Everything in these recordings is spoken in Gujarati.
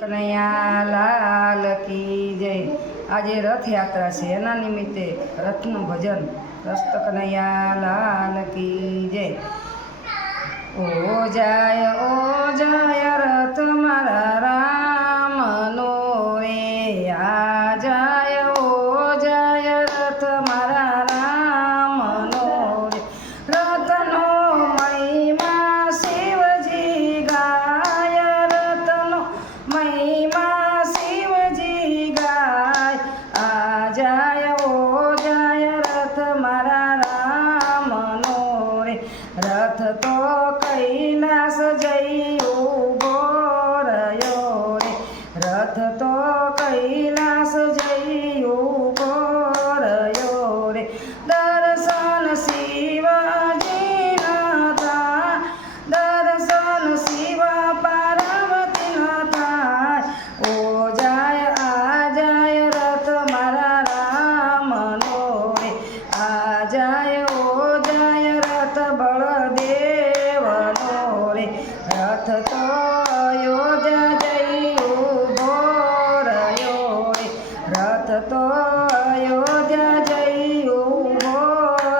કનૈયા લાલ કી જય। આજે રથયાત્રા છે, એના નિમિત્તે રથનું ભજન રસ્ત કનૈયા લાલ કી જય। ઓ જાય રથ મારા રામનો રે, આ જાય રથ મારા રામનો રે। રથનો મહિમા શિવજી ગાય, રથનો મહિમા શિવજી ગાય। આ જાય રથ મારા રામનો રે, રથ તો કૈલાસ જઈ ઊભો રહ્યો રે, રથ તો કૈલાસ જઈ ઊભો રહ્યો રે। દર્શન શિવજીના થાય, દર્શન શિવ પાર્વતીના થાય। ઓ જાય રથ મારા રામનો રે, આ જાય રથ બળદેવનો રે। રથ તો અયોધ્યા જઈ ઊભો રહ્યો રે, રથ તો અયોધ્યા જઈ ઊભો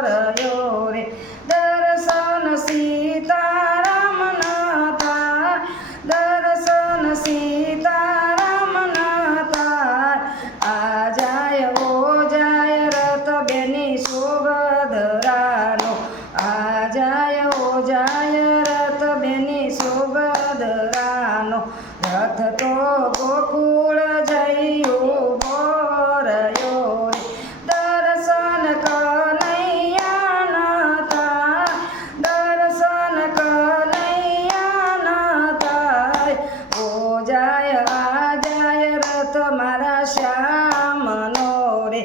રહ્યો રે। દર્શન સીતારામના થાય, દર્શન સીતારામના થાય। આ જાય રથ બેની સુભદ્રાનો, આ જાય રથ બેની સુભદ્રાનો। રથ તો ગોકુળ જઈ ઊભો રહ્યો રે, દર્શન કનૈયાના થાય, દર્શન કનૈયાના થાય। ઓ જાય રથ મારા શ્યામનો રે,